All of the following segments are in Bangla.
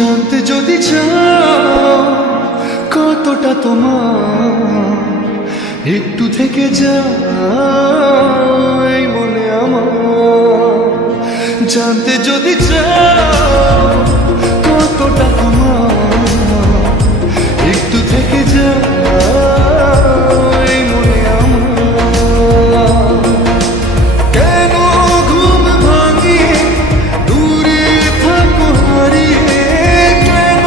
জানতে যদি চাও কতটা তোমার, একটু থেকে যাও এই মনে আমার। জানতে যদি চাও কতটা তোমার, একটু থেকে যাও এই মনে আমার। কেন ঘুম ভাঙিয়ে দূরে থাকো হারিয়ে, কেন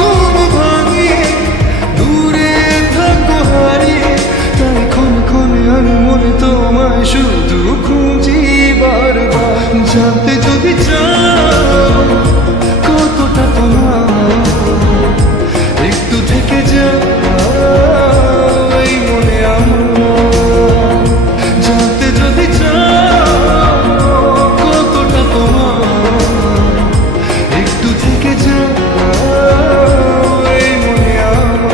ঘুম ভাঙিয়ে দূরে থাকো হারিয়ে, তাই ক্ষণে ক্ষণে আমি মনে তোমায় শুধু খুঁজি বারবার। জানতে যদি চাও কতটা তোমার, একটু থেকে যাও এই মনে আমার। জানতে যদি চাও কতটা তোমার, একটু থেকে যাও এই মনে আমার।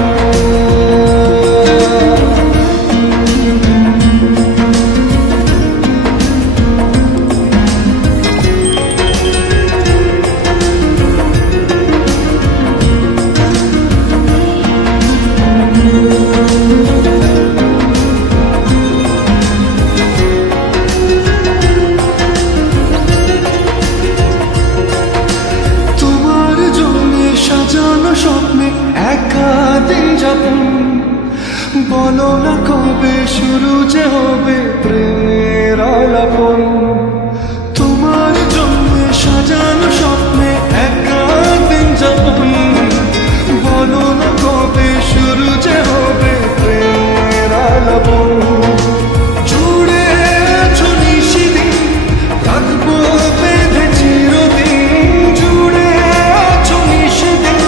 সাজানো স্বপ্নে একা দিন যাপন, বলো না কবে শুরু যে হবে প্রেমের আলাপন। তোমার জন্য সাজানো স্বপ্নে একা দিন যাপন, বলো না কবে শুরু যে হবে প্রেমের আলাপন। জুড়ে আছো নিশিদিন, রাখবো বেঁধে চিরদিন। জুড়ে আছো নিশিদিন,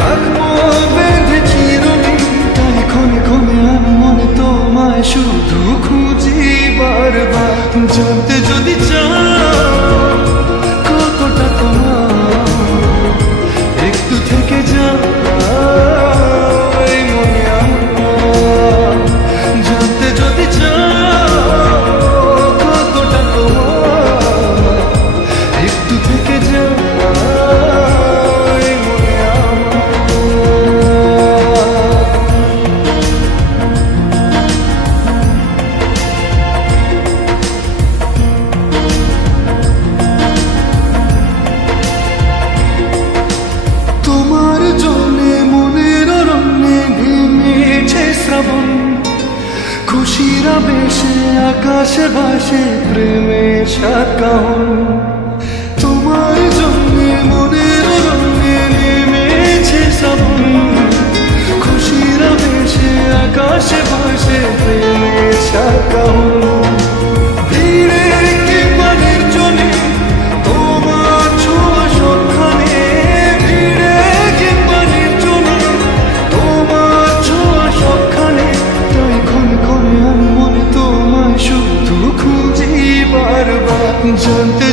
রাখবো বেঁধে চিরদিন। তাই ক্ষণে ক্ষণে আমি মনে তোমায় শুধু খুঁজি বারবার। জানতে যদি চাও কতটা তোমার, একটু থেকে যাও এই মনে আমার। জানতে যদি চাও কতটা তোমার, একটু থেকে যাও এই মনে আমার। তোমার জন্যে মনের অরণ্যে নেমেছে শ্রাবণ, খুশিরা বেশে আকাশে ভাসে প্রেমের সাতকাহন। তোমার জন্যে মনের অরণ্যে নেমেছে শ্রাবণ, খুশিরা বেশে আকাশে ভাসে প্রেমের সাতকাহন। ভিড়ে কিংবা নির্জনে তোমার ছোঁয়া সবখানে, ভিড়ে কিংবা নির্জনে তোমার ছোঁয়া সবখানে। তাই ক্ষণে ক্ষণে আমি মনে তোমায় শুধু খুঁজি বারবার। জানতে